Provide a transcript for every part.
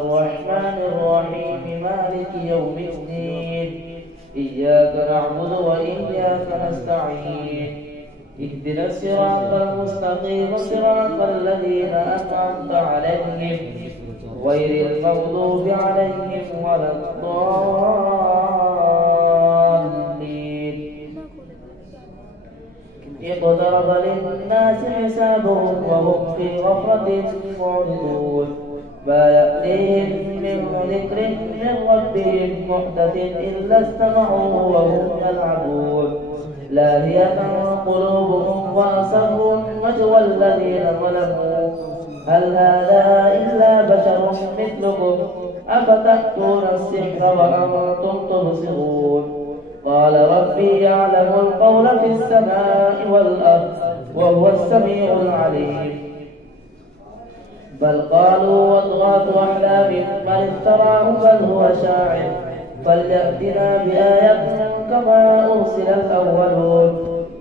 الرحمن الرحيم مالك يوم الدين إياك نعبد وإياك نستعين اهدنا الصراط المستقيم صراط الذين أنعمت عليهم غير المغضوب عليهم ولا الضالين. اقترب للناس حسابهم وهم في غفلة معرضون ما يأتيهم من ذكر من ربهم محدث إلا استمعوه وهم يلعبون لاهية قلوبهم وأسروا النجوى الذين ظلموا هل هذا إلا بشر مثلكم أفتأتون السحر وأنتم تبصرون قال ربي يعلم القول في السماء والأرض وهو السميع العليم بل قالوا أضغاث أحلام من افتراه بل هو شاعر فليأتنا بآية كما أرسل الأولون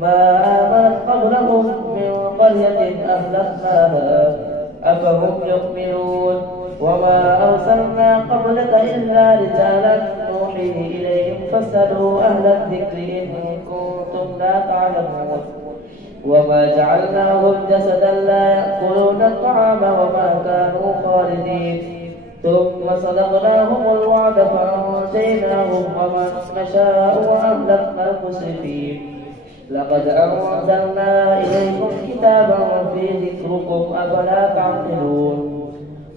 ما آمنت قبلهم من قرية أهلكناها أفهم يؤمنون وما أرسلنا قبلك إلا رجالا نوحي إليهم فاسألوا أهل الذكر إن كنتم لا تعلمون وما جعلناهم جسدا لا يأكلون الطعام وما كانوا خالدين ثم صدقناهم الوعد فأنجيناهم ومن نشاء وأهلكنا المسرفين لقد أنزلنا إليكم كتابا فيه ذكركم أفلا تعقلون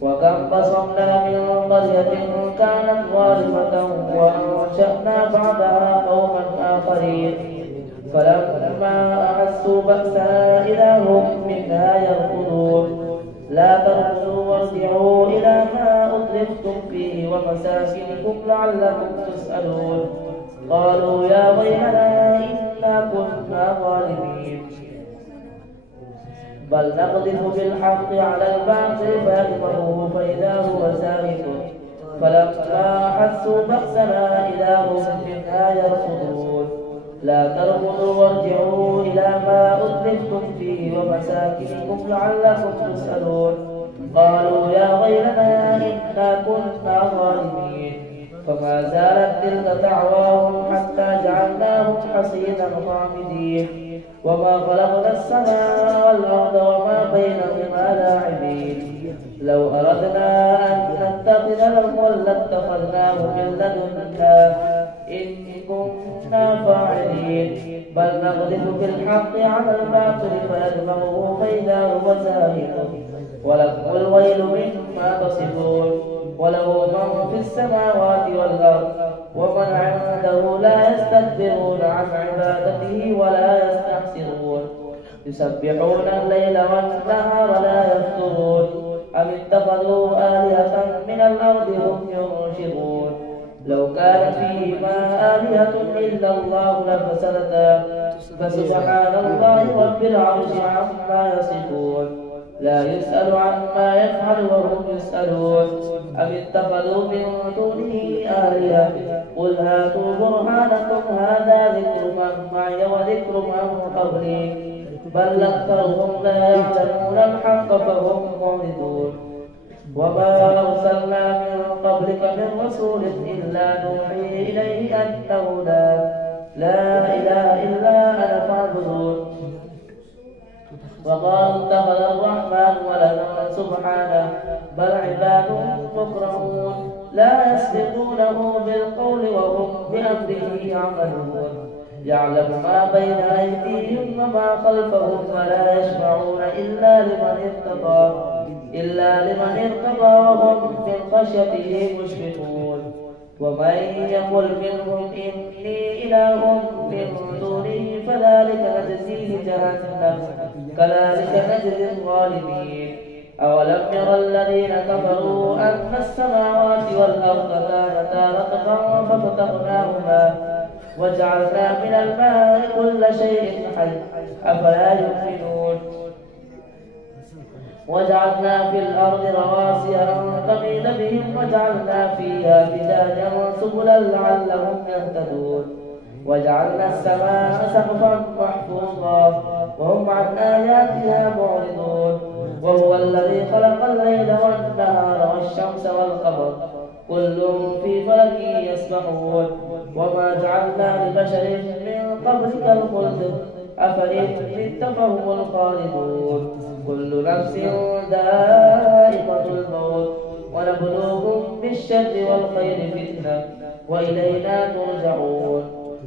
وكم قصمنا من قرية كانت ظالمة وأنشأنا بعدها قوما آخرين فلما أحسوا بأسنا إذا هم منها يركضون لا تركضوا وارجعوا إلى ما أترفتم فيه ومساكنكم لعلكم تسألون قالوا يا ويلنا إنا كنا ظالمين بل نقذف بالحق على الباطل فيدمغه فإذا هو زاهق فلما أحسوا بأسنا إذا هم منها يركضون لا تركضوا وارجعوا إلى ما أترفتم فيه ومساكنكم لعلكم تسألون قالوا يا ويلنا إنا كنا ظالمين فما زالت تلك دعواهم حتى جعلناهم حصيدا خامدين وما خلقنا السماء والأرض وما بينهما لاعبين لو أردنا أن نتخذ لهوا لاتخذناه من لدنا إن كنا فاعلين بل نقذف بالحق على الباطل فيدمغه فإذا هو زاهق ولكم الويل مما تصفون وله من في السماوات والأرض ومن عنده لا يستكبرون عن عبادته ولا يستحسرون يسبحون الليل والنهار لا يفترون أم اتخذوا آلهة من الأرض هم ينشرون لو كان فيهما آلهة إلا الله لفسدتا فسبحان الله رب العرش عما يصفون لا يسأل عما يفعل وهم يسألون أم اتخذوا من دونه آلهة قل هاتوا برهانكم هذا ذكر من معي وذكر من قبلي بل أكثرهم لا يعلمون الحق فهم معرضون وما أرسلنا من قبلك من رسول إلا نوحي إليه أنه لا إله إلا أنا فاعبدون وقالوا اتخذ الرحمن ولدا سبحانه بل عباد مكرمون لا يسبقونه بالقول وهم بأمره يعملون يعلم ما بين أيديهم وما خلفهم ولا يشفعون إلا لمن ارتضى وهم من خشيته مشفقون ومن يقل منهم إني إله من دونه فذلك نجزيه جهنم كذلك نجزي الظالمين أولم ير الذين كفروا أن السماوات والأرض كانتا رتقا ففتقناهما وجعلنا من الماء كل شيء حي أفلا يؤمنون وجعلنا في الأرض رواسي أن تميد بهم وجعلنا فيها فجاجا سبلا لعلهم يهتدون وجعلنا السماء سقفا محفوظا وهم عن آياتها معرضون وهو الذي خلق الليل والنهار والشمس والقمر كل في فلك يسبحون وما جعلنا لبشر من قبلك الخلد أفإن مت فهم الخالدون كل نفس ذائقة الموت ونبلوكم بالشر والخير فتنة وإلينا ترجعون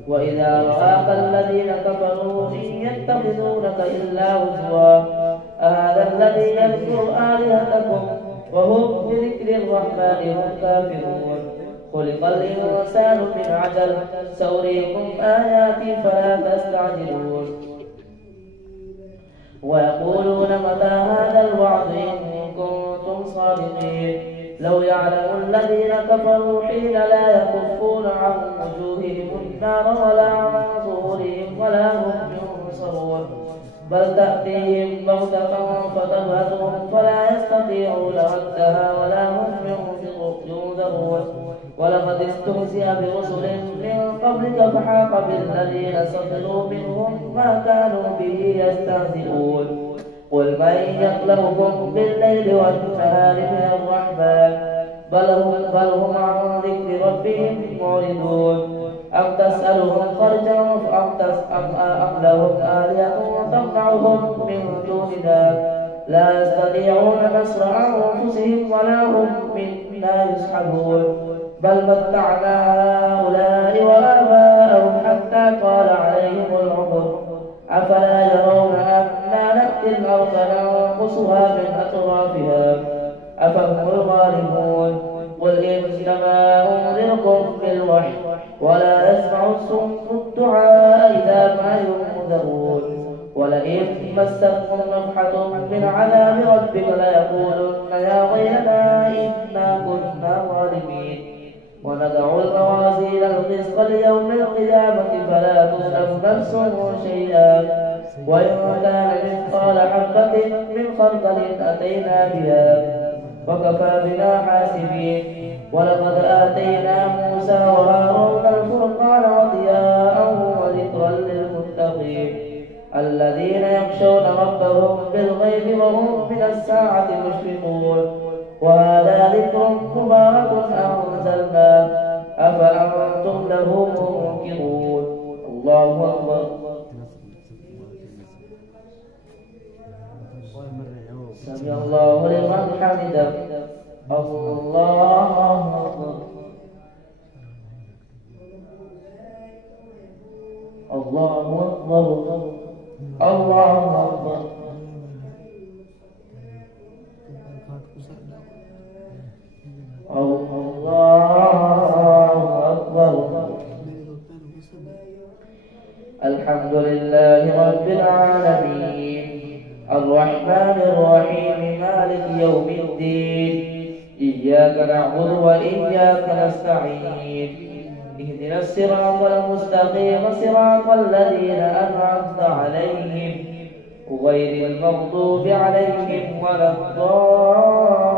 وإذا رآك الذين كفروا إن يتخذونك إلا هزوا أهذا الذي يذكر آلهتكم وهم بذكر الرحمن هم كافرون خلق الإنسان من عجل سأريكم آياتي فلا تستعجلون ويقولون متى هذا الوعد إن كنتم صادقين لو يعلم الذين كفروا حين لا يكفون عن وجوههم النار ولا عن ظهورهم ولا هم ينصرون بل تأتيهم بغتة فتبهتهم فلا يستطيعون ردها ولا هم ينذرون ولقد استهزئ برسل من قبلك فحاق بالذين سخروا منهم ما كانوا به يستهزئون قل من يخلقكم بالليل والنهار من الرحمن بل هم عن ذكر ربهم معرضون أم تسألهم خرجا أم لهم آلهة تمنعهم من دوننا لا يستطيعون نصر أنفسهم ولا هم منا يسحبون بل متعنا هؤلاء وآباءهم حتى طال عليهم العمر أفلا يرون أنا نأتي الأرض ننقصها من أطرافها أفهم الغالبون قل إنما أنذركم بالوحي ولا يسمع الصم الدعاء إذا ما ينذرون ولئن مستهم نفحة من عذاب ربك ليقولن يا ويلنا إنا كنا ظالمين ونضع الموازين القسط ليوم القيامة فلا تظلم نفس شيئا وإن كان مثقال حبة من خردل أتينا بها وكفى بنا حاسبين ولقد آتينا موسى وهارون الفرقان وضياء وذكرا للمتقين الذين يخشون ربهم بالغيب وهم من الساعة مشفقون وهذا ذكر مبارك أنزلناه أفأنتم له منكرون الله أكبر سمع الله لمن حمده الله أكبر الله أكبر الله أكبر الله أكبر الحمد لله رب العالمين الرحمن الرحيم مالك يوم الدين إياك نعبد وإياك نستعين اهدنا الصراط المستقيم صراط الذين أنعمت عليهم غير المغضوب عليهم ولا الضالين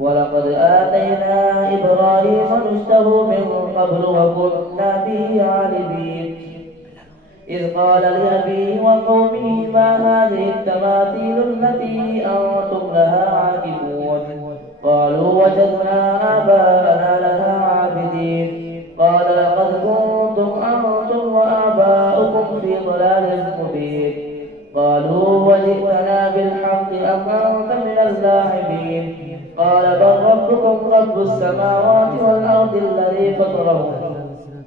ولقد آتينا إبراهيم رشده من قبل وكنا به عالمين إذ قال لأبيه وقومه ما هذه التماثيل التي أنتم لها عاكفون قالوا وجدنا آباءنا لها عابدين قال لقد كنتم أنتم وآباؤكم في ضلال مبين قالوا وجئتنا بالحق أم أنت من اللاعبين قال بل ربكم رب السماوات والأرض الذي فطرهن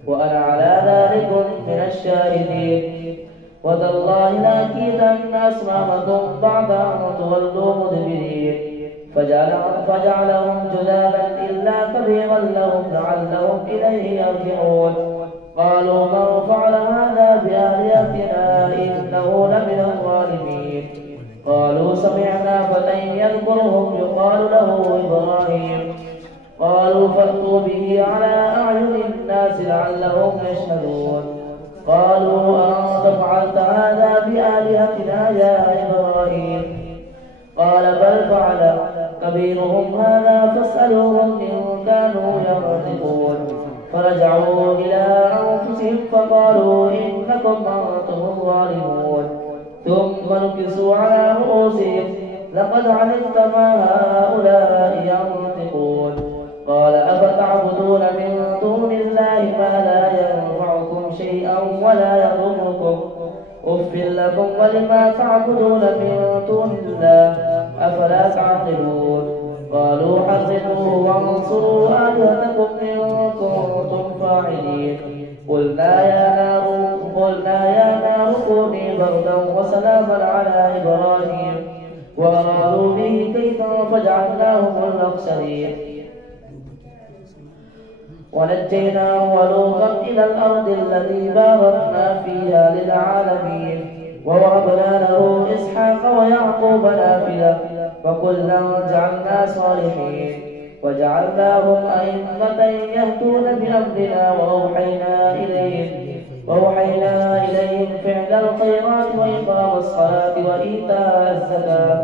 وأنا على ذلك من الشاهدين وتالله لأكيدن أصنامكم بعد أن تولوا مدبرين فجعلهم جذابا إلا كبيرا لهم لعلهم إليه يرجعون قالوا من فعل هذا بآلهتنا إنه لمن الظالمين قالوا سمعنا فتى يذكرهم يقال له إبراهيم قالوا فأتوا به على أعين الناس لعلهم يشهدون قالوا أنت فعلت هذا بآلهتنا يا إبراهيم قال بل فعل كبيرهم هذا فاسألوهم إن كانوا ينطقون فرجعوا إلى أنفسهم فقالوا إنكم أنتم الظالمون ثم نكسوا على رؤوسهم لقد علمت ما هؤلاء ينطقون. قال أفتعبدون من دون الله ما لا ينفعكم شيئا ولا يضركم أف لكم ولما تعبدون من دون الله أفلا تعقلون. قالوا حرقوه وانصروا آلهتكم إن كنتم فاعلين. قلنا يا نار كوني بردا وسلاما على إبراهيم وأرادوا به كيدا فجعلناهم الأخسرين. ونجيناه ولوطا إلى الأرض التي باركنا فيها للعالمين ووهبنا له إسحاق ويعقوب نافلة وكلا جعلنا صالحين وجعلناهم أئمة يهدون بأمرنا وأوحينا إليهم فعل الخيرات وإقام الصلاة وإيتاء الزكاة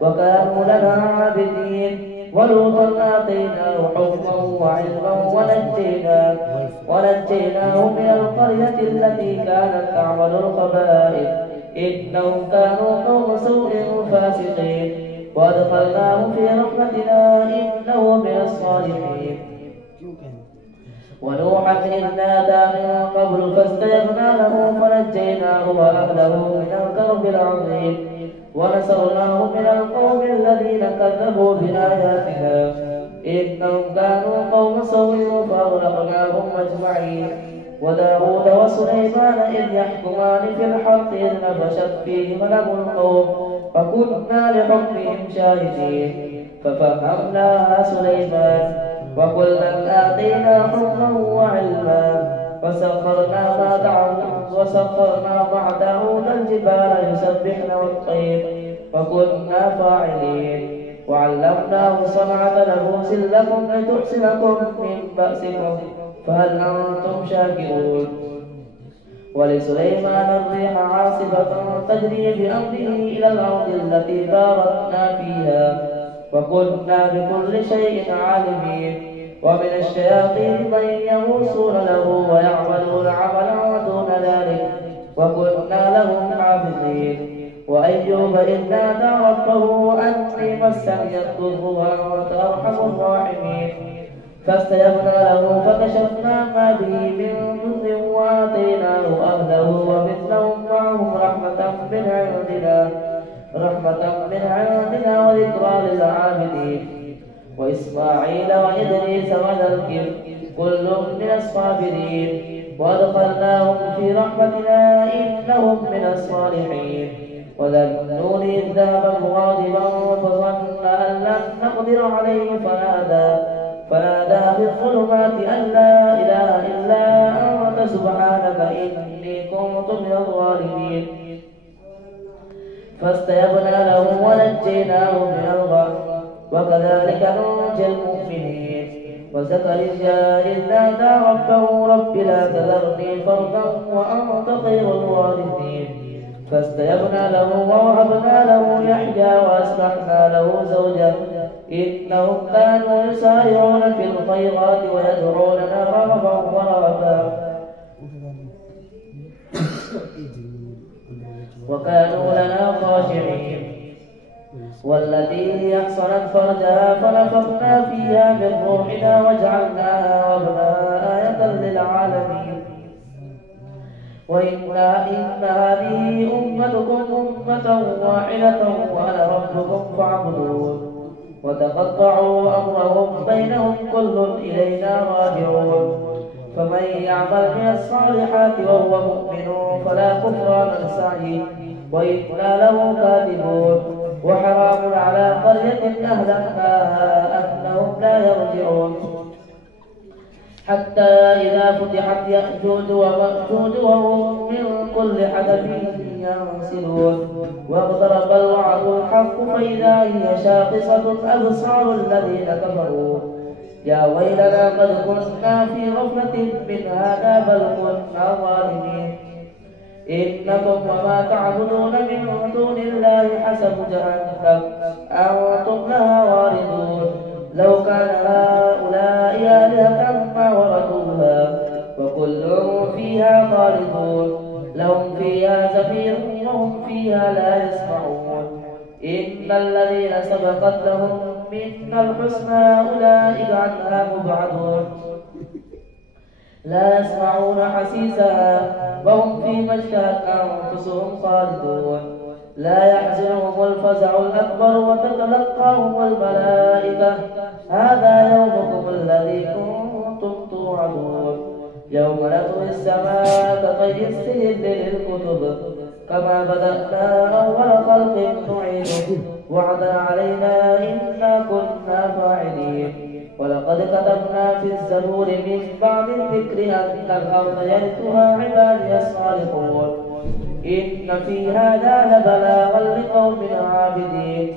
وكانوا لنا عابدين. ولوطا آتيناه حكما وعلما ونجيناه من القرية التي كانت تعمل الخبائث إنهم كانوا قوم سوء فاسقين وأدخلناه في رحمتنا إنه من الصالحين. ونوحا إذ نادى من قبل فاستجبنا له فنجيناه وأهله من الكرب العظيم ونصرناه من القوم الذين كذبوا بآياتنا إنهم كانوا قوم سوء فأغرقناهم أجمعين. وداود وسليمان إذ يحكمان في الحق إذ نفشت فيه غنم القوم فكنا لحكمهم شاهدين ففهمناها سليمان وكلا آتينا حكما وعلما وسخرنا مع داود الجبال يسبحن والطير وكنا فاعلين. وعلمناه صنعة لبوس لكم لتحسنكم من بأسكم فهل أنتم شاكرون. ولسليمان الريح عاصفة تجري بأمره إلى الأرض التي باركنا فيها وكنا بكل شيء عالمين. ومن الشياطين من يغوصون له ويعملون عملا دون ذلك وكنا لهم حافظين. وأيوب إذ نادى ربه أني مسني الضر وأنت أرحم الراحمين فاستجبنا له فكشفنا ما به من ضر وآتيناه أهله ومثلهم معهم رحمة من عندنا وذكرى للعابدين. وإسماعيل وإدريس وذا الكفل كل من الصابرين وأدخلناهم في رحمتنا إنهم من الصالحين. وذا النون إذ ذهب مغاضبا فظن أن لن نقدر عليه فنادى في الظلمات أن لا إله إلا أنت سبحانك إني كنت من الظالمين. فاستجبنا له ونجيناه من الغم وكذلك ننجي المؤمنين. وزكريا إذ نادى ربه رب لا تذرني فردا وأنت خير الوارثين فاستجبنا له ووهبنا له يحيى وأصلحنا له زوجه إنهم كانوا يسارعون في الخيرات ويدعوننا رغبا ورهبا وكانوا لنا خاشعين. والتي أحصنت فرجها فنفخنا فيها من روحنا وجعلناها وابنها آية للعالمين. وإن هذه أمتكم أمة واحدة وأنا ربكم فاعبدون. وتقطعوا أمرهم بينهم كل إلينا راجعون. فمن يعمل من الصالحات وهو مؤمن فلا كفران سعيه وإنا له كاتبون. وحرام على قرية أهلكناها أنهم لا يرجعون حتى إذا فتحت يأجوج ومأجوج وهم من كل حدث ينسلون. واقترب الوعد الحق فإذا هي شاخصة أبصار الذين كفروا يا ويلنا قد كنا في غفلة من هذا بل كنا ظالمين. إنكم وما تعبدون من دون الله حسب جهنم أنتم لها واردون. لو كان هؤلاء آلهة ما وردوها وكل فيها خالدون. لهم فيها زفير وهم فيها إن الذين سبقت لهم منا الحسنى أولئك عنها مبعدون لا يسمعون حسيسها وهم فيما اشتهت أنفسهم خالدون لا يحزنهم الفزع الأكبر وتتلقاهم الملائكة هذا يومكم الذي كنتم توعدون يوم نطوي السماء كطي السجل للكتب كما بدأنا أول خلق نعيده وعدا علينا إنا كنا فاعلين ولقد كتبنا في الزبور من بعد الذكر أن الأرض يرثها عبادي الصالحون إن في هذا لبلاغا لقوم عابدين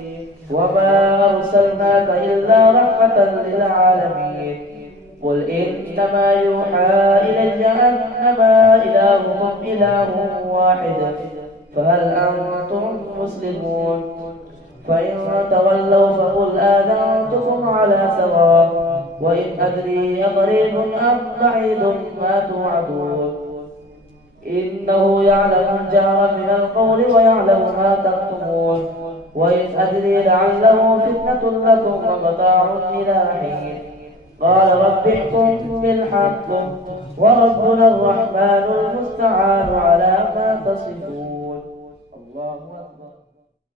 وما أرسلناك إلا رحمة للعالمين قل إنما يوحى إلي أنما إلهكم إله واحد فهل أنتم مسلمون فإن تولوا فقل آذنتكم على سواء وإن أدري أقريب أم بعيد ما توعدون إنه يعلم الجهر من القول ويعلم ما تكتمون وإن أدري لعله فتنة لكم ومتاع إلى حين قال رب احكم بالحق وربنا الرحمن المستعان على ما تصفون.